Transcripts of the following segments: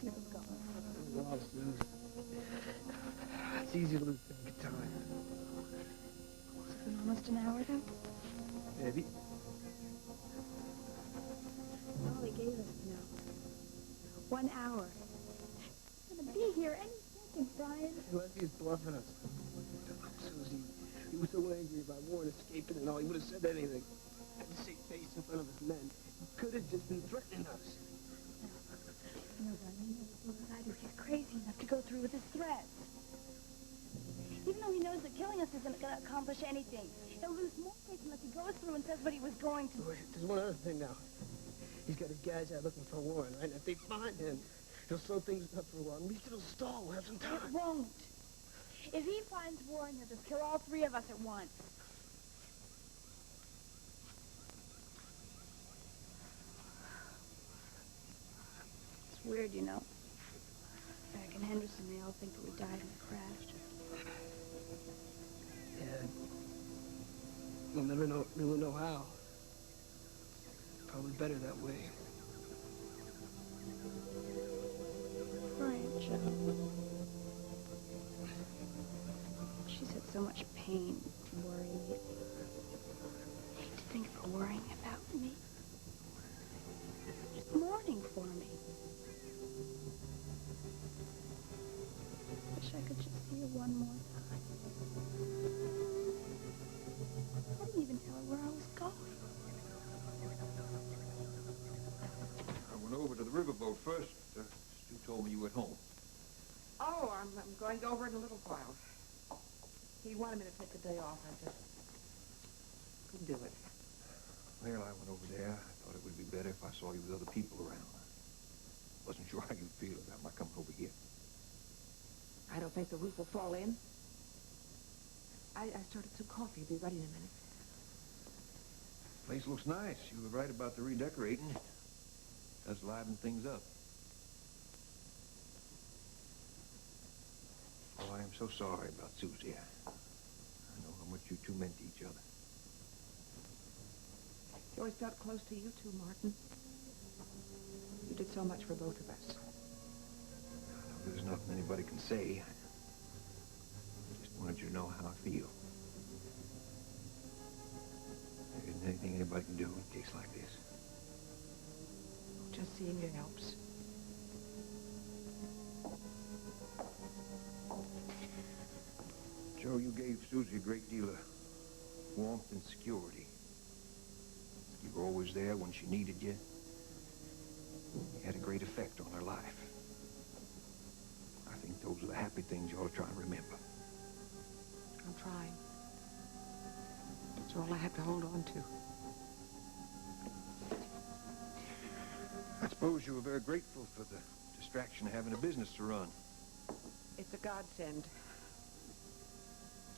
course he was gone. Well, Susan, it's easy to lose track of time. Has it been almost an hour, though? Maybe. All he gave us, 1 hour. He's gonna be here any second, Brian. Unless he's bluffing us. Susie, he was so angry about Warren escaping and all, he would have said anything. Had to save face in front of his men. He could have just been threatening us. No, Brian, I do get crazy enough to go through with his threats. Even though he knows that killing us isn't going to accomplish anything. He'll lose more faith unless he goes through and says what he was going to. Wait, there's one other thing now. He's got his guys out looking for Warren, right? And if they find him, he'll slow things up for a while. At least it'll stall. We'll have some time. It won't. If he finds Warren, he'll just kill all 3 of us at once. It's weird, you know. Back in Henderson, they all think that we died in a crash. Yeah. We'll never really know how. Probably better that way. Brian, Joe. She's had so much pain, worry. I hate to think of her worrying about me. Just mourning for me. Wish I could just see her one more time. I didn't even tell her where I was going. I went over to the riverboat first. Stu told me you were at home. Oh, I'm going over in a little while. He wanted me to take the day off. I just couldn't do it. Well, I went over there. I thought it would be better if I saw you with other people around. Wasn't sure how you'd feel about my coming over here. I don't think the roof will fall in. I started some coffee. Be ready in a minute. Place looks nice. You were right about the redecorating. Does liven things up. Oh, I am so sorry about Susie. I know how much you two meant to each other. She always felt close to you two, Martin. You did so much for both of us. I know there's nothing anybody can say. I just wanted you to know how I feel. There isn't anything anybody can do in a case like this. Just seeing you helps. Joe, you gave Susie a great deal of warmth and security. You were always there when she needed you. You had a great effect on her life. I think those are the happy things you ought to try and remember. I'm trying. It's all I have to hold on to. I suppose you were very grateful for the distraction of having a business to run. It's a godsend.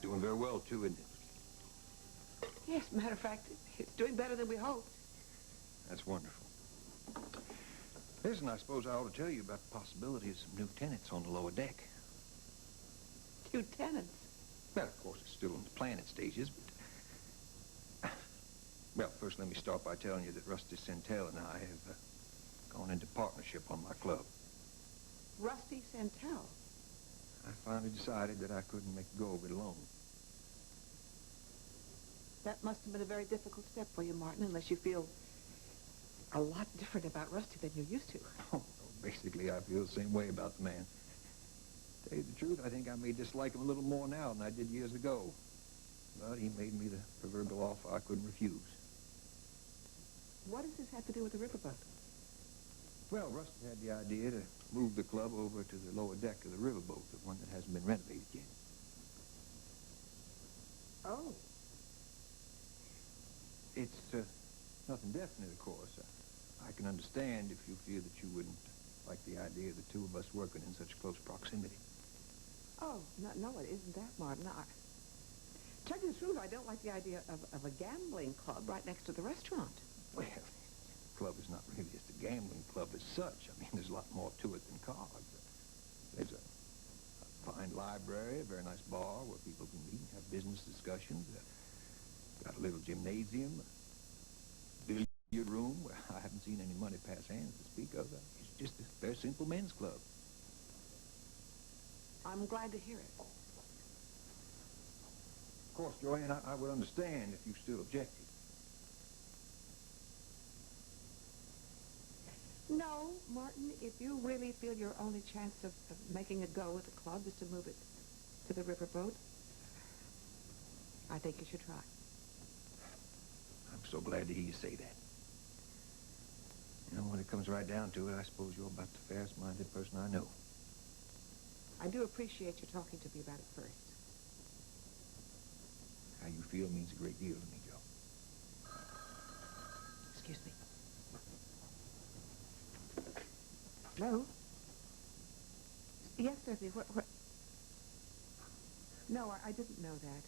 Doing very well, too, isn't it? Yes, matter of fact, it's doing better than we hoped. That's wonderful. Listen, I suppose I ought to tell you about the possibility of some new tenants on the lower deck. Two tenants. Well, of course, it's still in the planning stages, but... Well, first let me start by telling you that Rusty Santel and I have gone into partnership on my club. Rusty Santel. I finally decided that I couldn't make a go of it alone. That must have been a very difficult step for you, Martin, unless you feel a lot different about Rusty than you're used to. Oh, basically, I feel the same way about the man. To tell you the truth, I think I may dislike him a little more now than I did years ago. But he made me the proverbial offer I couldn't refuse. What does this have to do with the riverboat? Well, Rusty had the idea to move the club over to the lower deck of the riverboat, the one that hasn't been renovated yet. Oh. It's nothing definite, of course. I can understand if you feel that you wouldn't like the idea of the two of us working in such close proximity. Oh, no, it isn't that, Martin. Tell you the truth, I don't like the idea of a gambling club right next to the restaurant. Well, the club is not really just a gambling club as such. I mean, there's a lot more to it than cards. There's a fine library, a very nice bar where people can meet and have business discussions. Got a little gymnasium, a billiard room where I haven't seen any money pass hands to speak of. It's just a very simple men's club. I'm glad to hear it. Of course, Joanne, I would understand if you still objected. No, Martin, if you really feel your only chance of making a go at the club is to move it to the riverboat, I think you should try. I'm so glad to hear you say that. You know, when it comes right down to it, I suppose you're about the fairest-minded person I know. I do appreciate you talking to me about it first. How you feel means a great deal to me, Joe. Excuse me. Hello? Yes, Stephanie, what? No, I didn't know that.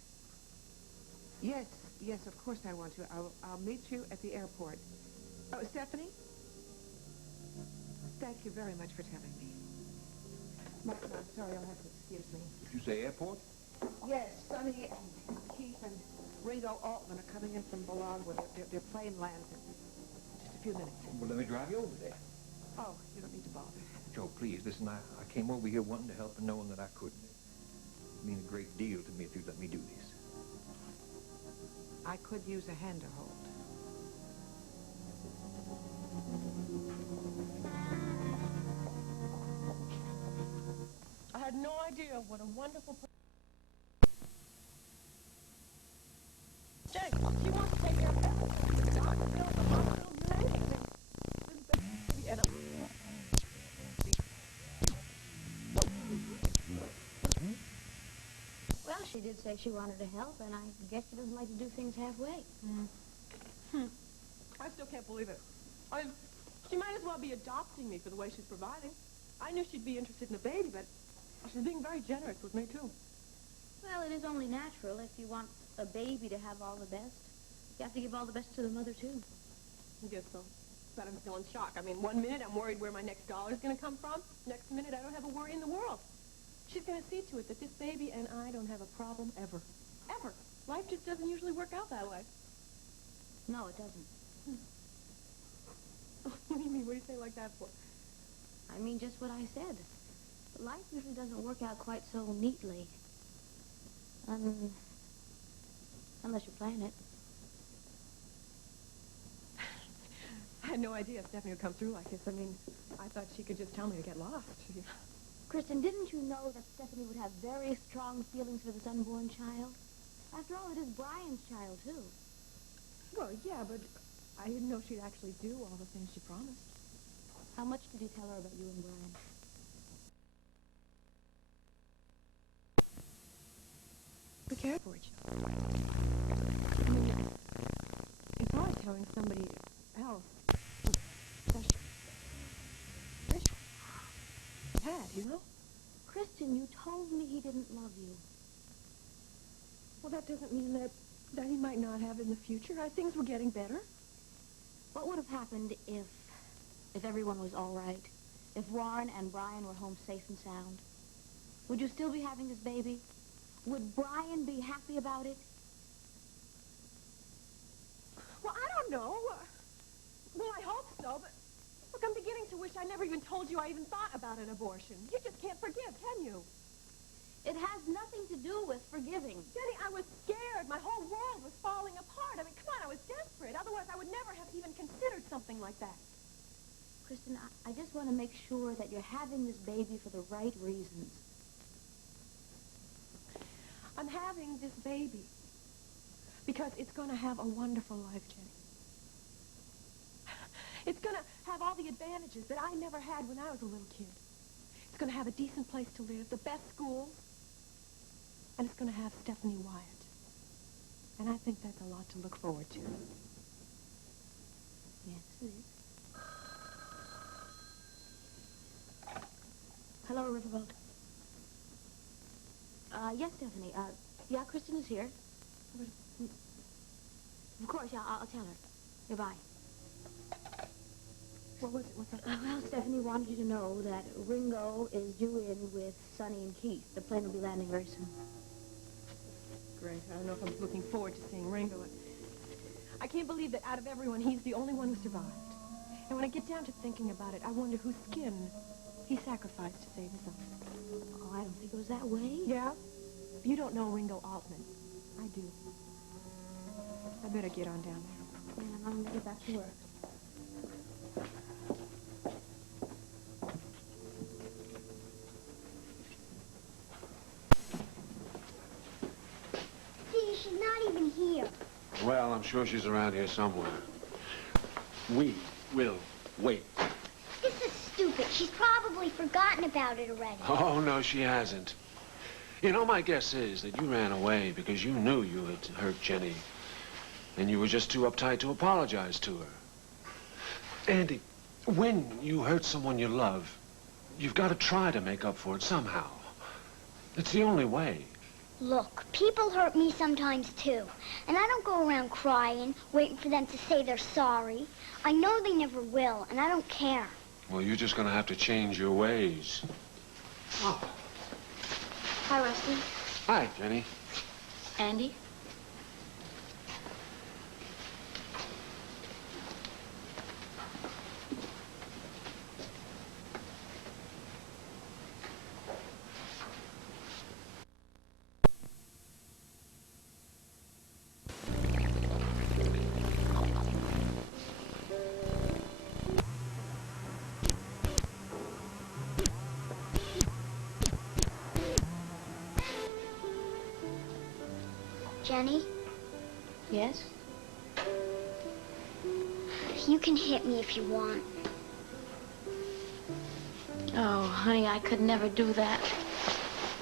Yes, of course I want to. I'll meet you at the airport. Oh, Stephanie? Thank you very much for telling me. Martin, I'm sorry, you'll have to excuse me. Did you say airport? Yes, Sonny and Keith and Ringo Altman are coming in from Bologna. Their plane lands in just a few minutes. Well, let me drive you over there. Oh, you don't need to bother. Joe, please, listen, I came over here wanting to help and knowing that I couldn't. It means a great deal to me if you'd let me do this. I could use a hand to hold. I had no idea what a wonderful Jake, she wants to take care of everything. Well, she did say she wanted to help, and I guess she doesn't like to do things halfway. I still can't believe it. I mean, she might as well be adopting me for the way she's providing. I knew she'd be interested in a baby, but she's being very generous with me, too. Well, it is only natural. If you want a baby to have all the best, you have to give all the best to the mother, too. I guess so. But I'm still in shock. I mean, one minute I'm worried where my next dollar's going to come from. Next minute I don't have a worry in the world. She's going to see to it that this baby and I don't have a problem ever. Ever. Life just doesn't usually work out that way. No, it doesn't. What do you mean? What do you say like that for? I mean just what I said. Life usually doesn't work out quite so neatly. Unless you plan it. I had no idea Stephanie would come through like this. I mean, I thought she could just tell me to get lost. Kristen, didn't you know that Stephanie would have very strong feelings for this unborn child? After all, it is Brian's child, too. Well, yeah, but I didn't know she'd actually do all the things she promised. How much did you tell her about you and Brian? We care for each other. I mean, it's hard telling somebody else. Especially Dad, you know? Kristen, you told me he didn't love you. Well, that doesn't mean that he might not have in the future. Things were getting better. What would have happened if everyone was all right? If Warren and Brian were home safe and sound? Would you still be having this baby? Would Brian be happy about it? Well, I don't know. Well, I hope so, but look, I'm beginning to wish I never even told you I even thought about an abortion. You just can't forgive, can you? It has nothing to do with forgiving. Jenny, I was scared. My whole world was falling apart. I mean, come on, I was desperate. Otherwise, I would never have even considered something like that. Kristen, I just want to make sure that you're having this baby for the right reasons. I'm having this baby because it's going to have a wonderful life, Jenny. It's going to have all the advantages that I never had when I was a little kid. It's going to have a decent place to live, the best schools, and it's going to have Stephanie Wyatt. And I think that's a lot to look forward to. Yes, it is. Hello, Riverboat. Yes, Stephanie. Yeah, Kristen is here. Of course, yeah, I'll tell her. Goodbye. What was it? What's up? Well, Stephanie wanted you to know that Ringo is due in with Sonny and Keith. The plane will be landing very soon. Great. I don't know if I'm looking forward to seeing Ringo. I can't believe that out of everyone, he's the only one who survived. And when I get down to thinking about it, I wonder whose skin he sacrificed to save his own. Oh, I don't think it was that way. Yeah? You don't know Ringo Altman. I do. I better get on down there. Yeah, I'm gonna get back to work. See, she's not even here. Well, I'm sure she's around here somewhere. We will wait. This is stupid. She's probably forgotten about it already. Oh, no, she hasn't. You know, my guess is that you ran away because you knew you had hurt Jenny. And you were just too uptight to apologize to her. Andy, when you hurt someone you love, you've got to try to make up for it somehow. It's the only way. Look, people hurt me sometimes too. And I don't go around crying, waiting for them to say they're sorry. I know they never will, and I don't care. Well, you're just going to have to change your ways. Oh. Hi, Rusty. Hi, Jenny. Andy? Jenny, Yes? you can hit me if you want. Oh, honey, I could never do that.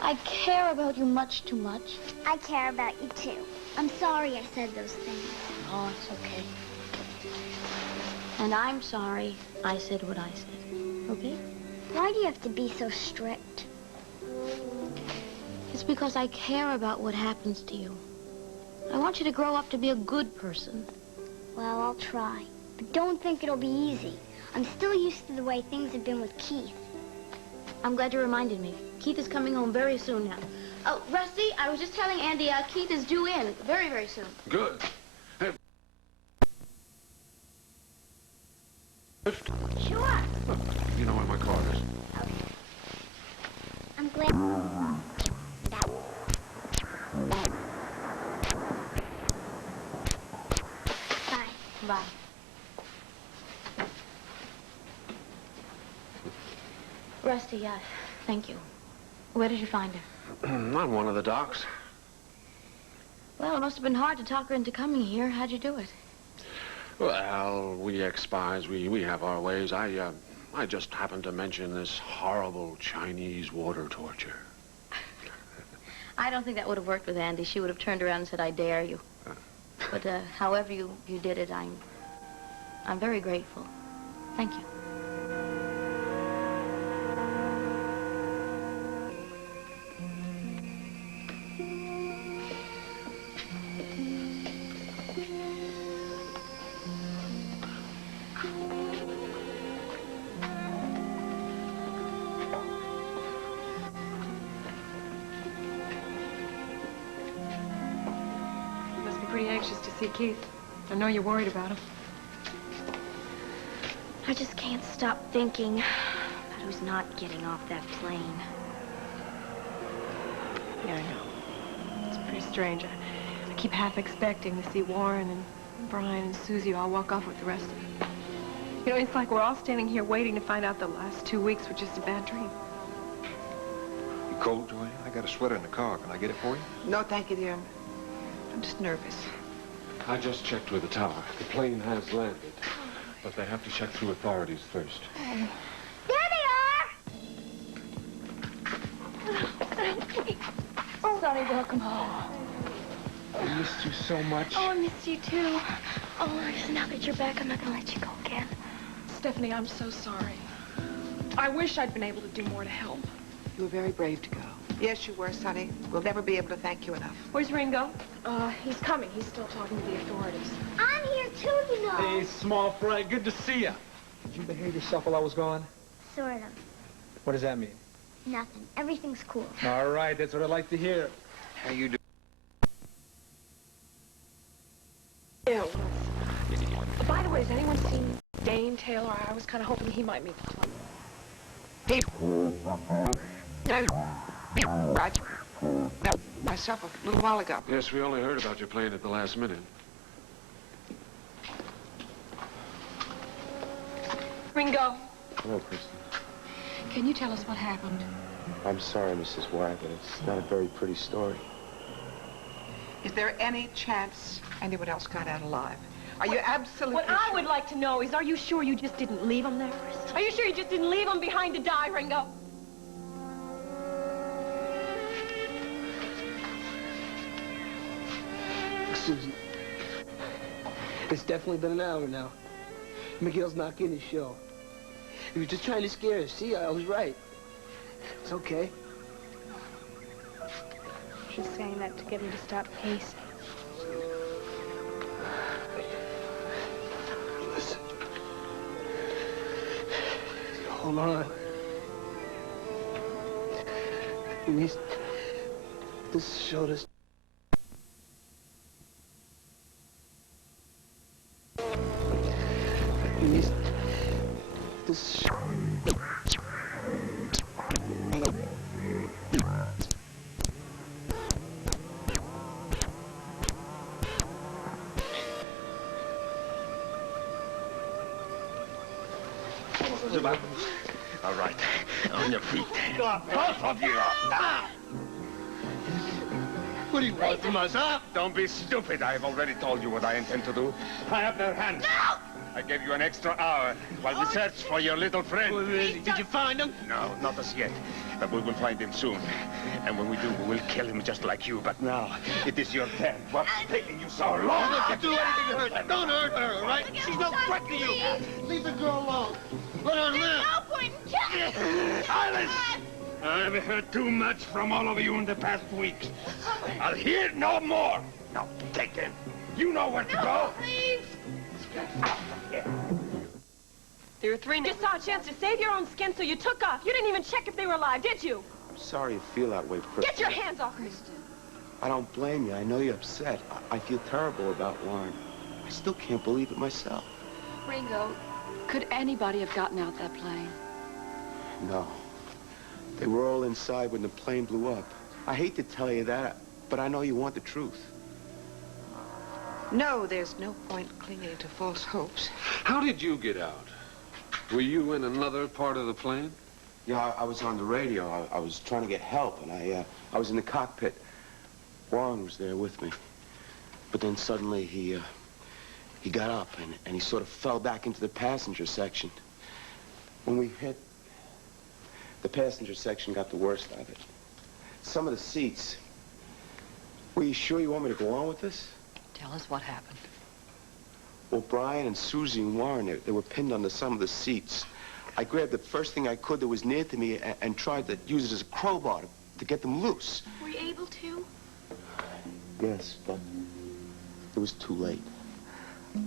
I care about you much too much. I care about you too. I'm sorry I said those things. Oh, it's okay. And I'm sorry I said what I said, okay? Why do you have to be so strict? It's because I care about what happens to you. I want you to grow up to be a good person. Well, I'll try. But don't think it'll be easy. I'm still used to the way things have been with Keith. I'm glad you reminded me. Keith is coming home very soon now. Oh, Rusty, I was just telling Andy, Keith is due in very, very soon. Good. Hey. Lift. Sure. You know where my car is. I'm glad. Bye. Bye. Rusty, thank you. Where did you find her? On one of the docks. Well, it must have been hard to talk her into coming here. How'd you do it? Well, we ex-spies, we have our ways. I just happened to mention this horrible Chinese water torture. I don't think that would have worked with Andy. She would have turned around and said, I dare you. But however you did it, I'm very grateful. Thank you. Pretty anxious to see Keith. I know you're worried about him. I just can't stop thinking about who's not getting off that plane. Yeah, I know. It's pretty strange. I keep half expecting to see Warren and Brian and Susie all walk off with the rest of them. You know, it's like we're all standing here waiting to find out the last 2 weeks were just a bad dream. You cold, Joanne? I got a sweater in the car. Can I get it for you? No, thank you, dear. I'm just nervous. I just checked with the tower. The plane has landed, but they have to check through authorities first. There they are! Sonny, welcome home. I missed you so much. Oh, I missed you too. Oh, now that you're back, I'm not gonna let you go again. Stephanie, I'm so sorry. I wish I'd been able to do more to help. You were very brave to go. Yes, you were, Sonny. We'll never be able to thank you enough. Where's Ringo? He's coming. He's still talking to the authorities. I'm here too, you know. Hey, small fry, good to see you. Did you behave yourself while I was gone? Sort of. What does that mean? Nothing. Everything's cool. All right, that's what I like to hear. How you doing? Yeah, well, by the way, has anyone seen Dane Taylor. I was kind of hoping he might meet the club. Myself a little while ago. Yes, we only heard about your playing at the last minute. Ringo. Hello, Kristen. Can you tell us what happened? I'm sorry, Mrs. Wyatt, but it's not a very pretty story. Is there any chance anyone else got out alive? Are you absolutely What I would like to know is, are you sure you just didn't leave him there? Are you sure you just didn't leave him behind to die, Ringo? Susie, it's definitely been an hour now. Miguel's not getting his show. He was just trying to scare us. See, I was right. It's okay. She's saying that to get him to stop pacing. Listen. Hold on. This showed us. This. All right, on your feet. Both of you. What do you want from us, huh? Don't be stupid. I've already told you what I intend to do. Tie up their hands. No! I gave you an extra hour while we search for your little friend. Did you find him? No, not as yet. But we will find him soon. And when we do, we will kill him just like you. But now, it is your turn. What's taking you so long? Don't do anything to hurt her. Don't hurt her, all right? She's no threat to you. Leave the girl alone. Let her live. No point in killing. Silence! I've heard too much from all of you in the past week. I'll hear no more. Now, take him. You know where to go. Please. There were three. You saw a chance to save your own skin, so you took off. You didn't even check if they were alive, did you? I'm sorry you feel that way, Kristen. Get your hands off me. I don't blame you. I know you're upset. I feel terrible about Warren. I still can't believe it myself. Ringo, could anybody have gotten out that plane? No. They were all inside when the plane blew up. I hate to tell you that, but I know you want the truth. No, there's no point clinging to false hopes. How did you get out? Were you in another part of the plane? Yeah, I was on the radio. I was trying to get help, and I was in the cockpit. Warren was there with me. But then suddenly he got up, and he sort of fell back into the passenger section. When we hit, the passenger section got the worst of it. Some of the seats. Were you sure you want me to go on with this? Tell us what happened. Well, Brian and Susie and Warren, they were pinned onto some of the seats. I grabbed the first thing I could that was near to me and tried to use it as a crowbar to get them loose. Were you able to? Yes, but it was too late.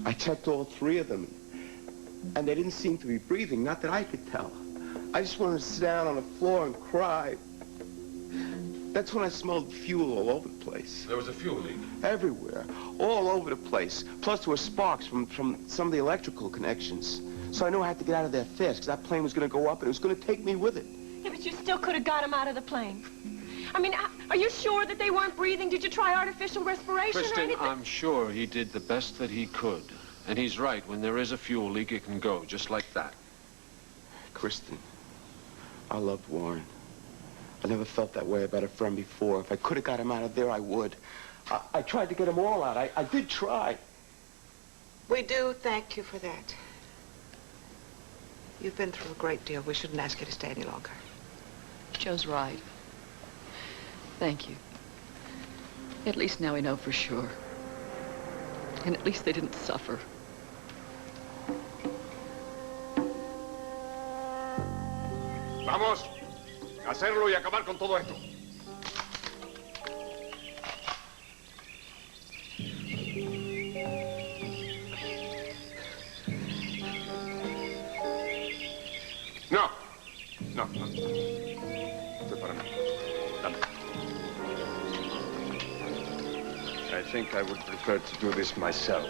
I checked all three of them, and they didn't seem to be breathing, not that I could tell. I just wanted to sit down on the floor and cry. That's when I smelled fuel all over the place. There was a fuel leak. Everywhere, all over the place. Plus there were sparks from some of the electrical connections. So I knew I had to get out of there fast, because that plane was going to go up and it was going to take me with it. Yeah, but you still could have got him out of the plane. I mean, are you sure that they weren't breathing? Did you try artificial respiration or Kristen, anything? I'm sure he did the best that he could. And he's right. When there is a fuel leak, it can go, just like that. Kristen, I loved Warren. I never felt that way about a friend before. If I could have got him out of there, I would. I tried to get them all out. I did try. We do thank you for that. You've been through a great deal. We shouldn't ask you to stay any longer. Joe's right. Thank you. At least now we know for sure. And at least they didn't suffer. Vamos. Hacerlo y acabar con todo esto. No. No, no. Esto es para mí. Dame. I think I would prefer to do this myself.